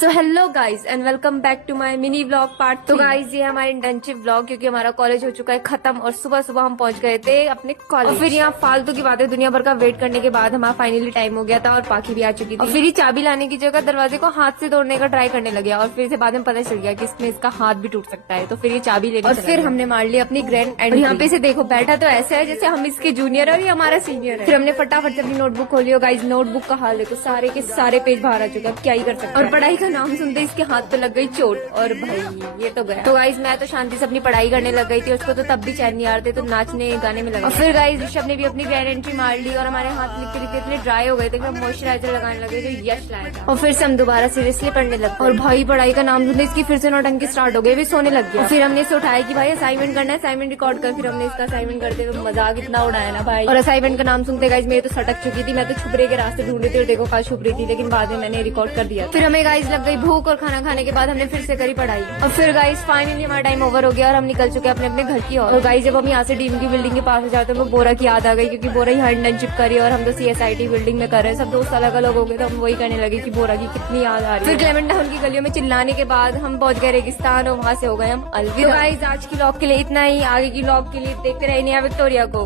So hello guys and welcome back to my mini vlog part. तो guys ये हमारे internship vlog, क्योंकि हमारा कॉलेज हो चुका है खत्म और सुबह सुबह हम पहुंच गए थे अपने कॉलेज। और फिर यहाँ फालतू की बातें दुनिया भर का वेट करने के बाद हमारा फाइनली टाइम हो गया था और पाखी भी आ चुकी थी। और फिर ये चाबी लाने की जगह दरवाजे को हाथ से तोड़ने का ट्राई करने लगे और फिर से बाद में पता चल गया कि इसमें इसका हाथ भी टूट सकता है। तो फिर ये चाबी लेने और फिर हमने मार ली अपनी ग्रैंड एंड। यहाँ पे से देखो बैठा तो ऐसा है जैसे हम इसके जूनियर और ये हमारा सीनियर है। फिर हमने फटाफट से अपनी नोटबुक खोली और गाइज नोटबुक का हाल देखो, सारे के सारे पेज बाहर आ चुके हैं। अब क्या ही कर सकते हैं। और पढ़ाई का नाम सुनते इसके हाथ पे लग गई चोट और भाई ये तो गया। तो गाइज मैं तो शांति से अपनी पढ़ाई करने लग गई थी, उसको तो तब भी चैन नहीं आ रहे थे, तो नाचने गाने में लगा। और फिर गाइज ऋषभ ने भी अपनी ग्रैंड एंट्री मार ली और हमारे हाथ लिखते लिखते इतने ड्राई हो गए थे कि हम मॉइस्चराइजर लगाने लगे जो यश लाया था। और फिर से हम दोबारा सीरियसली पढ़ने लगे और भाई पढ़ाई का नाम सुनते इसकी फिर से नौटंकी स्टार्ट हो गई, भी सोने लग गया। फिर हमने इसे उठाया कि भाई असाइनमेंट करना है, असाइनमेंट रिकॉर्ड कर। फिर हमने इसका असाइनमेंट करते हुए मजाक इतना उड़ाया ना भाई। और असाइनमेंट का नाम सुनते गाइज मेरी तो सटक चुकी थी, मैं तो छुपरे के रास्ते ढूंढ रही थी और देखो कहा छुप रही थी, लेकिन बाद में मैंने रिकॉर्ड कर दिया। फिर हमें गाइज लग गई भूख और खाना खाने के बाद हमने फिर से करी पढ़ाई। और फिर गाइज फाइनली हमारा टाइम ओवर हो गया और हम निकल चुके अपने अपने घर की ओर। और गाइज जब हम यहाँ से डीम की बिल्डिंग के पास जाते हैं तो बोरा की याद आ गई, क्योंकि बोरा यहाँ इंटर्नशिप करी और हम तो CSIT बिल्डिंग में कर रहे हैं। सब दोस्त अलग अलग हो गए तो हम वही कहने लगे कि बोरा की कितनी याद आ रही है। फिर क्लेमेंट टाउन की गलियों में चिल्लाने के बाद हम पहुंच गए रेगिस्तान और वहाँ से हो गए हम अलविदा। गाइज आज की व्लॉग के लिए इतना ही, आगे की व्लॉग के लिए देखते रहिए नया विक्टोरिया को।